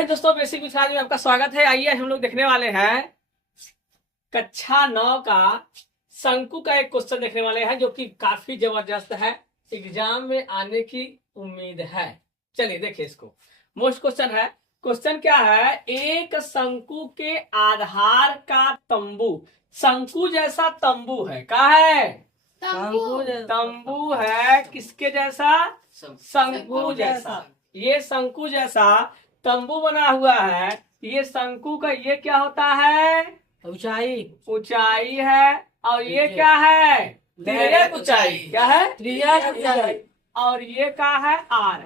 दोस्तों, बेसिक विचार में आपका स्वागत है। आइए हम लोग देखने वाले हैं कक्षा 9 का शंकु का एक क्वेश्चन देखने वाले हैं, जो कि काफी जबरदस्त है, एग्जाम में आने की उम्मीद है। चलिए देखिए इसको। मोस्ट क्वेश्चन है। क्वेश्चन क्या है? एक शंकु के आधार का तंबू, शंकु जैसा तंबू है। क्या है? तंबू है। किसके जैसा? शंकु जैसा। ये शंकु जैसा तंबू बना हुआ है। ये शंकु का ये क्या होता है? ऊंचाई है। और ये क्या है? तिर्यक ऊंचाई। क्या है? तिर्यक ऊंचाई। और ये क्या है? आर।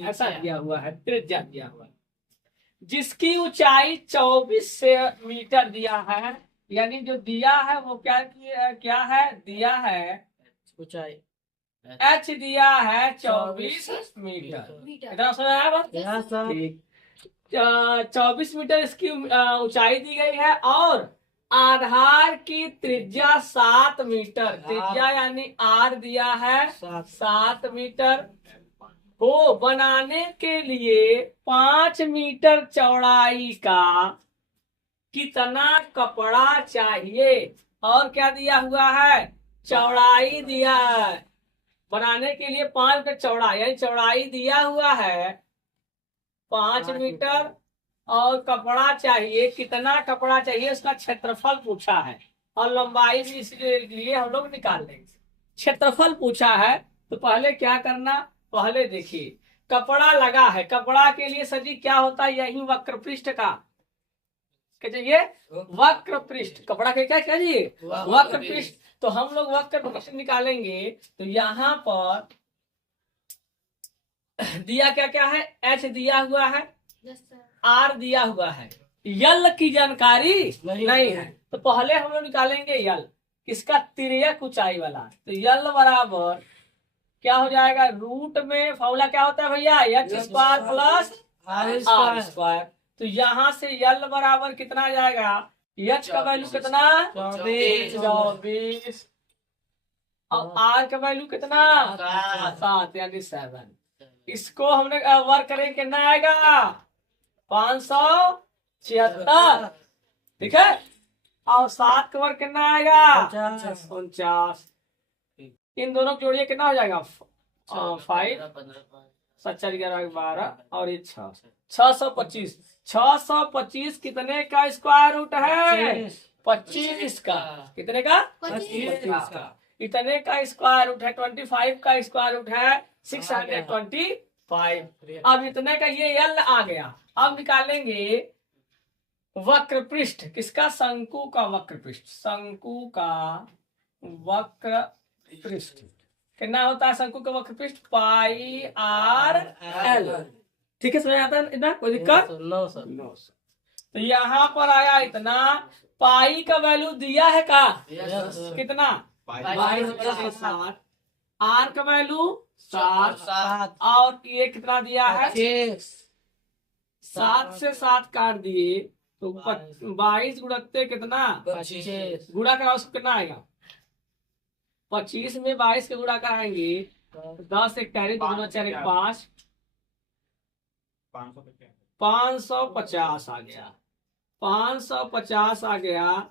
ऐसा दिया हुआ है, त्रिज्या दिया हुआ है, जिसकी ऊंचाई 24 मीटर दिया है। यानी जो दिया है वो क्या है? दिया है ऊंचाई एच दिया है 24 मीटर। इतना समझ आया बस? ठीक। 24 मीटर इसकी ऊंचाई दी गई है और आधार की त्रिज्या 7 मीटर। त्रिज्या यानी आर दिया है 7 मीटर। को बनाने के लिए 5 मीटर चौड़ाई का कितना कपड़ा चाहिए? और क्या दिया हुआ है? चौड़ाई दिया है। बनाने के लिए 5 मीटर चौड़ाई, यानी चौड़ाई दिया हुआ है 5 मीटर और कपड़ा चाहिए। कितना कपड़ा चाहिए उसका क्षेत्रफल पूछा है, और लंबाई भी इसलिए हम लोग निकाल लेंगे। क्षेत्रफल पूछा है तो पहले क्या करना, पहले देखिए कपड़ा लगा है। कपड़ा के लिए सर जी क्या होता है? यही वक्र पृष्ठ का क्या चाहिए? वक्र पृष्ठ। कपड़ा के क्या चाहिए? वक्र पृष्ठ। तो हम लोग वक्र पृष्ठ निकालेंगे। तो यहाँ पर दिया क्या क्या है? एच दिया हुआ है, आर दिया हुआ है, यल की जानकारी नहीं है। तो पहले हम लोग निकालेंगे यल, किसका? तिर्यक ऊंचाई वाला। तो यल बराबर क्या हो जाएगा? रूट में फॉर्मूला क्या होता है भैया? H square plus r square. तो यहाँ से यल बराबर कितना आ जाएगा? एच का वैल्यू कितना? 24। और आर का वैल्यू कितना? 7 यानी 7। इसको हमने वर्क करेंगे, कितना आएगा? 576। ठीक है। और 7 का वर्क कितना आएगा? 49। इन दोनों को जोड़िए, कितना हो जाएगा? 5 7 4 11 12 और ये 6 625। 625 कितने का स्क्वायर रूट है? 25 का। कितने का? 25 का। इतने का स्क्वायर रूट है 25 का स्क्वायर रूट है 625। अब इतने का ये यल आ गया। अब निकालेंगे वक्र पृष्ठ। किसका? शंकु का वक्र पृष्ठ। शंकु का वक्र पृष्ठ कितना होता है? शंकु का वक्र पृष्ठ पाई आर एल। ठीक है, समझ आता है इतना? कोई दिक्कत? नो। तो यहाँ पर आया इतना। पाई का वैल्यू दिया है का? कितना? 22/7। आर का वैल्यू 7। और ये कितना दिया है? 7 से 7 काट दिए तो 22 गुणकते कितना? 25। गुणा कराओ, उसको कितना आएगा? 25 में 22 के गुणा कराएंगे 10 एक 4 5 550 आ गया। 550 आ गया।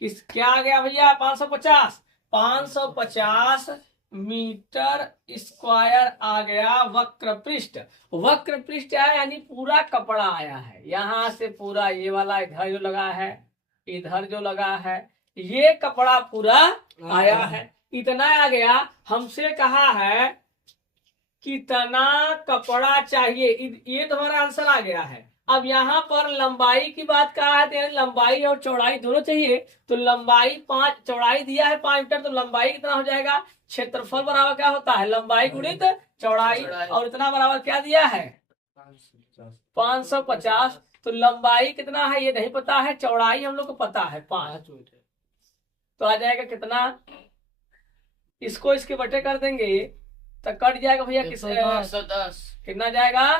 किस क्या आ गया भैया? 550। 550 मीटर स्क्वायर आ गया वक्र पृष्ठ। वक्र पृष्ठ है यानी पूरा कपड़ा आया है। यहाँ से पूरा ये वाला इधर जो लगा है, इधर जो लगा है, ये कपड़ा पूरा आया है। इतना आ गया। हमसे कहा है कितना कपड़ा चाहिए। ये तो हमारा आंसर आ गया है। अब यहाँ पर लंबाई की बात कहा है, तो लंबाई और चौड़ाई दोनों चाहिए। तो लंबाई 5, चौड़ाई दिया है 5 मीटर, तो लंबाई कितना हो जाएगा? क्षेत्रफल बराबर क्या होता है? लंबाई गुणित चौड़ाई। और इतना बराबर क्या दिया है? 550। तो लंबाई कितना है ये नहीं पता है, चौड़ाई हम लोग को पता है 5 मीटर। तो आ जाएगा कितना? इसको इसके बटे कर देंगे तो कट जाएगा भैया। 110। कितना जाएगा?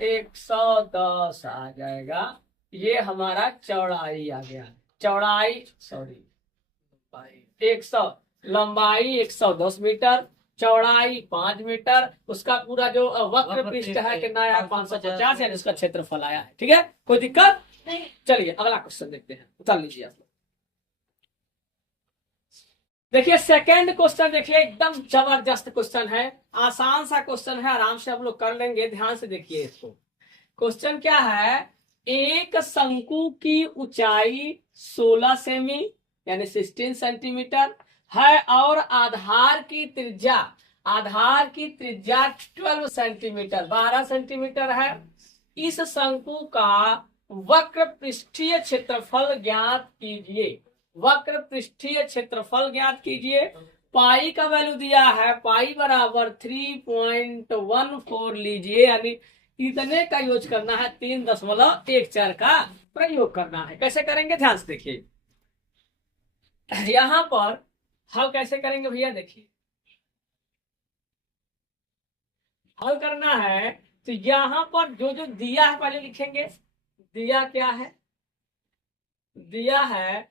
110 आ जाएगा। ये हमारा चौड़ाई आ गया। चौड़ाई 100, लंबाई 110 मीटर, चौड़ाई 5 मीटर, उसका पूरा जो वक्र पृष्ठ है कितना आया 550, यानी उसका क्षेत्रफल आया है। ठीक है, कोई दिक्कत नहीं। चलिए अगला क्वेश्चन देखते हैं, उतार लीजिए आप लोग। देखिए सेकंड क्वेश्चन, देखिए एकदम जबरदस्त क्वेश्चन है, आसान सा क्वेश्चन है, आराम से हम लोग कर लेंगे। ध्यान से देखिए इसको। क्वेश्चन क्या है, एक शंकु की ऊंचाई 16 सेमी यानी 16 सेंटीमीटर है और आधार की त्रिज्या 12 सेंटीमीटर 12 सेंटीमीटर है। इस शंकु का वक्र पृष्ठीय क्षेत्रफल ज्ञात कीजिए। वक्र पृष्ठीय क्षेत्रफल ज्ञात कीजिए। पाई का वैल्यू दिया है, पाई बराबर 3.14 लीजिए, यानी इतने का यूज करना है, 3.14 का प्रयोग करना है। कैसे करेंगे ध्यान से देखिए। यहां पर हल कैसे करेंगे भैया, देखिए हल करना है तो यहां पर जो जो दिया है पहले लिखेंगे। दिया क्या है, दिया है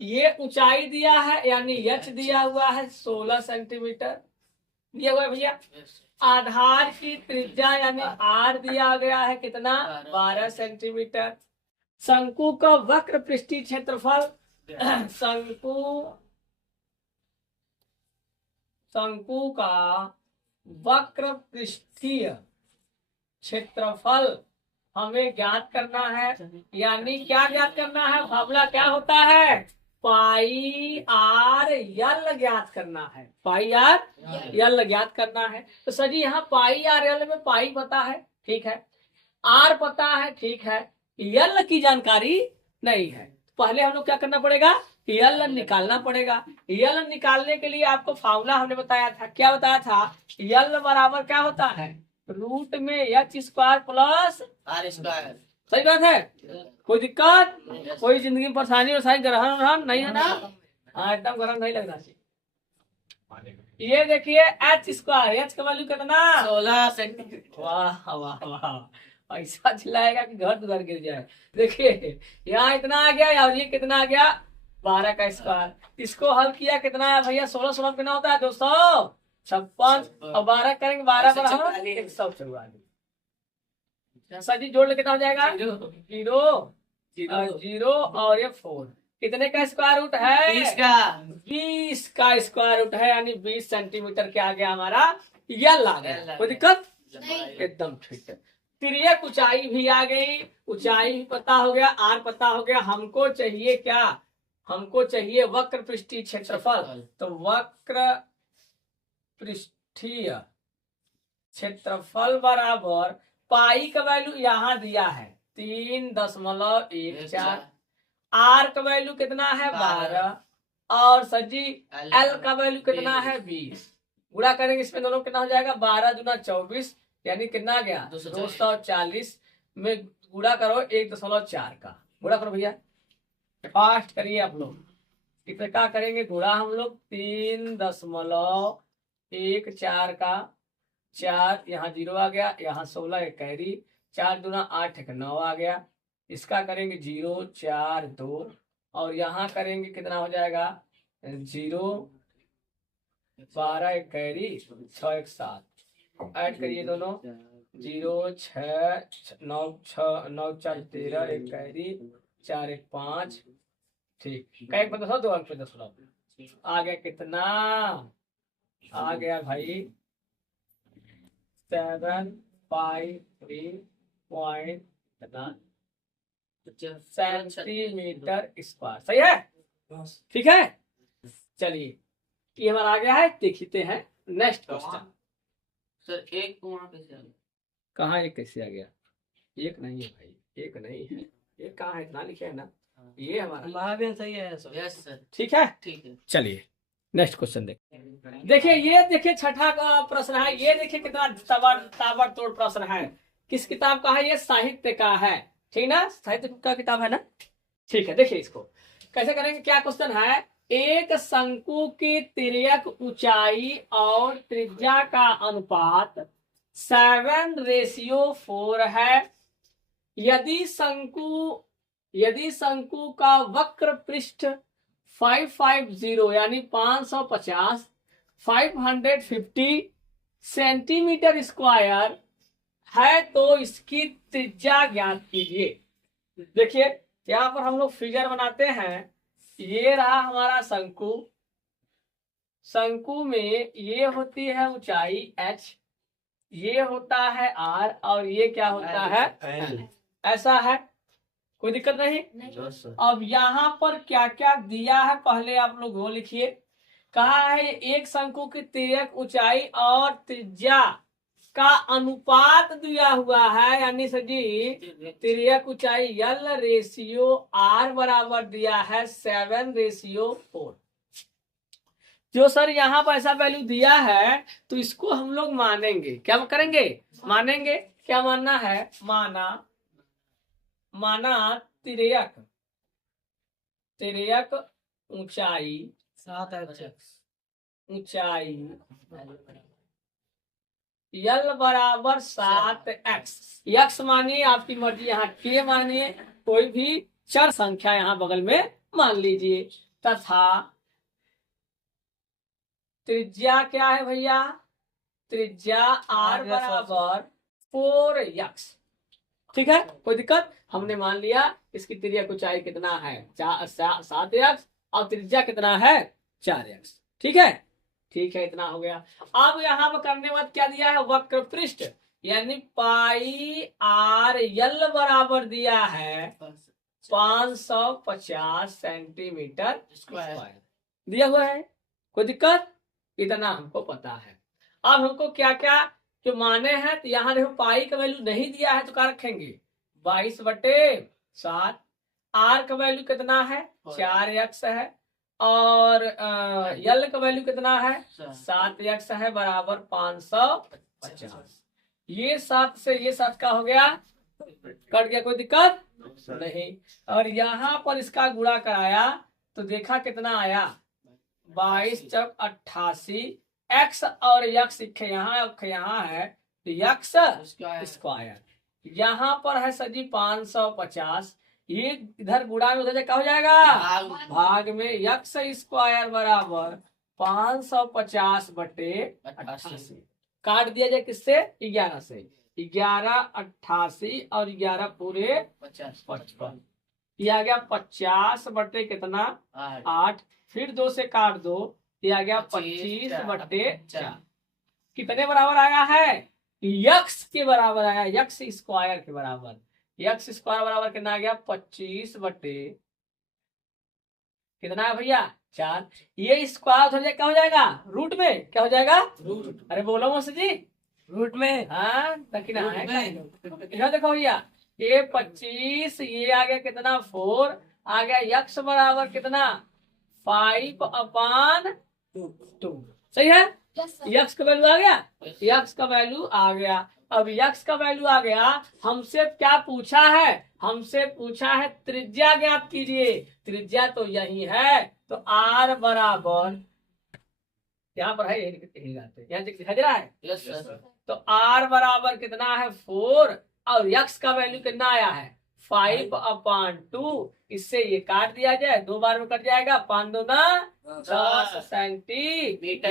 ये ऊंचाई दिया है, यानी एच दिया हुआ है 16 सेंटीमीटर दिया हुआ है भैया। आधार की त्रिज्या यानी आर दिया गया है कितना 12 सेंटीमीटर। शंकु का वक्र पृष्ठीय क्षेत्रफल शंकु का वक्र पृष्ठीय क्षेत्रफल हमें ज्ञात करना है, यानी क्या ज्ञात करना है, फार्मूला क्या होता है, पाई आर यल ज्ञात करना है। पाई आर यल ज्ञात करना है। तो सर जी यहाँ पाई आर यल में पाई पता है, ठीक है, आर पता है, ठीक है, यल की जानकारी नहीं है। पहले हम लोग क्या करना पड़ेगा, यल निकालना पड़ेगा। यल निकालने के लिए आपको फार्मूला हमने बताया था, क्या बताया था, यल बराबर क्या होता है, रूट में h square plus r square. सही बात है, कोई दिक्कत, कोई जिंदगी में परेशानी ग्रहण नहीं है ना, हाँ एकदम ग्रहण नहीं लगना चाहिए। ये देखिए एच स्क्वायर, एच का वैल्यू कितना 16 सेंटीमीटर। वाह वाह वाह, ऐसा चिल्लाएगा कि घर गिर जाए। देखिए यहाँ इतना आ गया और ये कितना आ गया 12 का स्क्वायर। इसको हल किया कितना है भैया, 16 कितना होता है 256 और 12 करेंगे 12 पर 144। सर जी जोड़ ले कितना हो जाएगा, जीरो और ये 4, कितने का स्क्वायर रूट है 20 का स्क्वायर रूट है, यानी 20 सेंटीमीटर क्या आ गया हमारा, यल आ गया। कोई दिक्कत एकदम ठीक है। तिर्यक ऊंचाई भी आ गई, ऊंचाई भी पता हो गया, आर पता हो गया। हमको चाहिए क्या, हमको चाहिए वक्र पृष्ठीय क्षेत्रफल। तो वक्र पृष्ठीय क्षेत्रफल बराबर पाई का वैल्यू यहाँ दिया है 3.14, आर का वैल्यू कितना है 12 और सर जी एल का वैल्यू कितना है 20। गुणा करेंगे इसमें दोनों कितना हो जाएगा, 12 दूना 24 यानी कितना आ गया 240 में गुणा करो 1.4 का गुणा करो भैया, फास्ट करिए आप लोग। इसमें क्या करेंगे गुणा हम लोग 3.14 का 4, यहाँ 0 आ गया, यहाँ 16 एक कैरी, 4 दूना 8 एक 9 आ गया। इसका करेंगे 0 4 2 और यहाँ करेंगे कितना हो जाएगा 0 12 एक कैरी 6 एक 7, ऐड करिए दोनों 0 6 9 6 9 4 13 एक कैरी 4 एक 5, ठीक, एक पे 10 2 अंक पे 10 आ गया कितना, आ गया भाई 753 सेंटीमीटर स्क्वायर। सही है, ठीक है। चलिए ये हमारा आ गया है, देखते हैं नेक्स्ट क्वेश्चन। सर एक वहाँ कैसे आ गया, कहाँ एक कैसे आ गया, एक नहीं है भाई, एक नहीं है, एक कहाँ है, इतना लिखे है ना, ये हमारा भी सही है सर। यस सर, ठीक है, ठीक है। चलिए नेक्स्ट क्वेश्चन देखिए ये देखिए छठा का प्रश्न है। ये देखिए कितना ताबड़तोड़ प्रश्न है, किस किताब का है, ये साहित्य का है, ठीक ना, साहित्य का किताब है ना, ठीक है। देखिए इसको कैसे करेंगे, क्या क्वेश्चन है, एक शंकु की तिर्यक ऊंचाई और त्रिज्या का अनुपात 7:4 है। यदि शंकु का वक्र पृष्ठ 550 यानी 550 550 सेंटीमीटर स्क्वायर है, तो इसकी त्रिज्या ज्ञात कीजिए। देखिए यहाँ पर हम लोग फिगर बनाते हैं। ये रहा हमारा शंकु। शंकु में ये होती है ऊंचाई h, ये होता है r, और ये क्या होता है l। ऐसा है, कोई दिक्कत नहीं। अब यहाँ पर क्या क्या दिया है पहले आप लोग वो लिखिए। कहा है एक शंकु की तिर्यक ऊंचाई और त्रिज्या का अनुपात दिया हुआ है, यानी सर जी तिर्यक ऊंचाई L/R बराबर दिया है 7/4। जो सर यहाँ पर ऐसा वैल्यू दिया है तो इसको हम लोग मानेंगे। क्या करेंगे? मानेंगे। क्या मानना है? माना तिर्यक ऊंचाई 7 बराबर 7x। x मानिए, आपकी मर्जी, यहाँ k मानिए, कोई भी चर संख्या यहाँ बगल में मान लीजिए। तथा त्रिज्या क्या है भैया? त्रिज्या r बराबर 4x। ठीक है, कोई दिक्कत? हमने मान लिया इसकी तिर्यक ऊंचाई कितना है 7x और त्रिज्या कितना है 4x। ठीक है, ठीक है, इतना हो गया। अब यहाँ पर करने बाद क्या दिया है? वक्र पृष्ठ, यानी पाई आर यल बराबर दिया है 550 सेंटीमीटर स्क्वायर दिया हुआ है। कोई दिक्कत? इतना हमको पता है। अब हमको क्या क्या जो माने हैं, तो यहाँ देखो पाई का वैल्यू नहीं दिया है तो क्या रखेंगे? 22/7। आर का वैल्यू कितना है? 4x है। और यल का वैल्यू कितना है? 7x है, बराबर 550। ये 7 से ये 7 का हो गया, कट गया, कोई दिक्कत नहीं। और यहाँ पर इसका गुणा कराया तो देखा कितना आया? 22 चौक 88। x और यक्स यहाँ है तो यक्स स्क्वायर। यहाँ पर है सर जी 550। ये इधर गुणा में उधर क्या हो जाएगा? भाग में यक्स स्क्वायर बराबर 550/88। काट दिया जाए किससे? 11 से। 11 88 और 11 पूरे 55। ये आ गया 50 बटे कितना? 8। फिर 2 से काट दो, ये आ गया 25/4। कितने बराबर आया है? यक्स के बराबर आया, यक्स स्क्वायर के बराबर। यक्स स्क्वायर बराबर कितना आ गया? 25 बटे कितना है भैया? 4। ये स्क्वायर हो जाए क्या हो जाएगा? रूट में क्या हो जाएगा? रूट। अरे बोलो मौसी जी, रूट में। हाँ, कितना है? इधर देखो भैया, ये 25, ये आ गया कितना? 4 आ गया। यक्स बराबर कितना? 5/2। सही है? यक्स का वैल्यू आ गया। यक्स का वैल्यू आ गया। अब यक्स का वैल्यू आ गया, हमसे क्या पूछा है? हमसे पूछा है त्रिज्या ज्ञात कीजिए। त्रिज्या तो यही है, तो आर बराबर यहाँ पर है, यहाँ दिखाई दे रहा है। तो आर बराबर कितना है? 4 और यक्स का वैल्यू कितना आया है? 5/2। इससे ये काट दिया जाए, 2 बार में कट जाएगा। 5 दूना 10 सेंटीमीटर।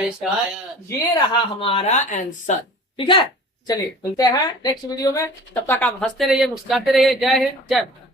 ये रहा हमारा आंसर। ठीक है, चलिए मिलते हैं नेक्स्ट वीडियो में। तब तक आप हंसते रहिए, मुस्कुराते रहिए। जय हिंद, जय भारत।